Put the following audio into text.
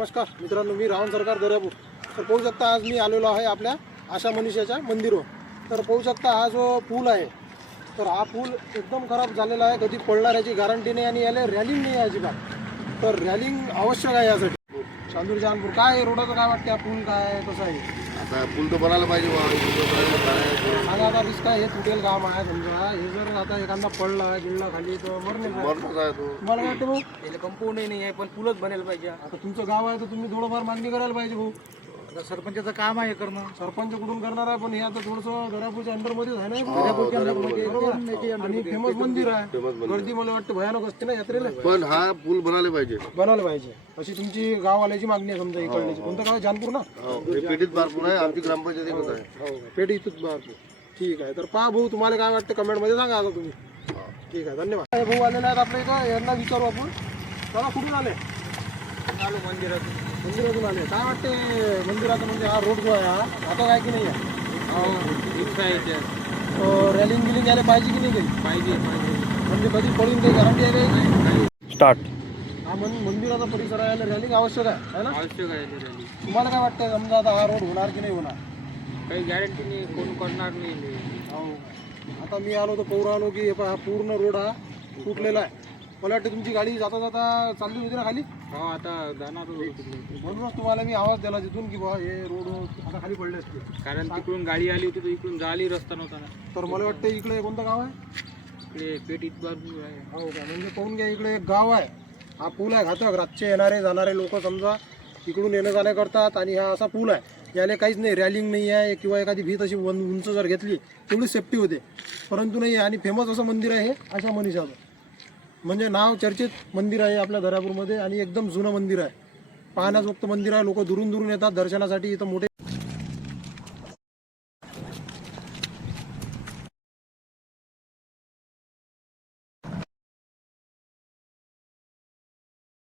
नमस्कार मित्रांनो, मी रावण सरकार दर्यापूर. तर पाहू शकता आज मी आलेलो आहे आपल्या आशा मनीषाच्या मंदिरावर. तर पाहू शकता हा जो पूल आहे, तर हा पूल एकदम खराब झालेला आहे. कधी पडणार याची गॅरंटी नाही आणि याला रॅलिंग नाही आहे अजिबात. तर रॅलिंग आवश्यक आहे यासाठी. चांदूर जानपूर काय रोडाचं काय वाटतं, पूल काय कसं आहे? आता पूल तर बनायला पाहिजे सांगा आता दिसत हे तुटेल काम आहे. समजा हे जर आता एखादा पडला गिळला खाली तर मरणच आहे. आहे तो. तुम्हाला काय वाटतं भाऊ? त्याला कंपाऊंडही नाही आहे, पण पूलच बनायला पाहिजे. आता तुमचं गाव आहे तर तुम्ही थोडंफार मागणी करायला पाहिजे भाऊ. आता सरपंचाचं काम आहे करणं. सरपंच कुठून करणार आहे, पण हे आता थोडंसं दर्यापूरच्या अंडरमध्येच आहे ना. दर्यापूरच्या आणि फेमस मंदिर आहे. गर्दी मला वाटतं भयानक असते ना यात्रेला. पण हा पूल बनायला पाहिजे. बनायला पाहिजे अशी तुमची गाववाल्याची मागणी आहे. समजा इकडल्याची कोणतं गाव आहे? जानपूर ना. हे पेटीत बारपूर आहे, आमची ग्रामपंचायत आहे. पेठ इथूच बारपूर. ठीक आहे. तर पहा भाऊ, तुम्हाला काय वाटतं कमेंटमध्ये सांगा आता तुम्ही. ठीक आहे, धन्यवाद. हे भाऊ आलेले आहेत आपल्या इथं, यांना विचारू आपण. चला, कुठून आले? आलो मंदिरातून. मंदिरातून आले. काय वाटते मंदिराचं, म्हणजे हा रोड जो आहे हा आता काय की नाही आहे? रॅलिंग गिलिंग यायला पाहिजे की नाही काही? पाहिजे म्हणजे कधी पडून काही गॅरंटी आहे काही? स्टार्ट. हा मंदिराचा परिसर आहे, याला रॅलिंग आवश्यक आहे ना? आवश्यक आहे रॅली. तुम्हाला काय वाटतं, समजा आता हा रोड होणार की नाही होणार? काही गॅरंटी नाही, कोण करणार नाही. हो. आता मी आलो तर पौर आलो की हे पहा, हा पूर्ण रोड हा तुटलेला आहे. मला वाटतं तुमची गाडी जाता जाता चालली होती ना खाली, हो, आता जाणार म्हणूनच तुम्हाला मी आवाज दिला तिथून की बा हे रोड आता खाली पडले असते. कारण तिकडून गाडी आली होती तर इकडून जायला रस्ता नव्हता ना. तर मला वाटतं इकडे कोणतं गाव आहे? इकडे पेटीत बाजू आहे. हो का? म्हणजे पाहून घ्या, इकडे एक गाव आहे. हा पूल आहे घातक. रातचे येणारे जाणारे लोक समजा इकडून येणं जाणं करतात आणि हा असा पूल आहे. याला काहीच नाही, रॅलिंग नाही आहे किंवा एखादी भीत अशी उंच जर घेतली तेवढी सेफ्टी होते, परंतु नाही. आणि फेमस असं मंदिर आहे हे आशा मनीषाचं. म्हणजे नाव चर्चित मंदिर आहे आपल्या दर्यापूरमध्ये आणि एकदम जुनं मंदिर आहे. पाहण्याजोगतं मंदिर आहे. लोक दुरून दुरून येतात दर्शनासाठी. इथं मोठे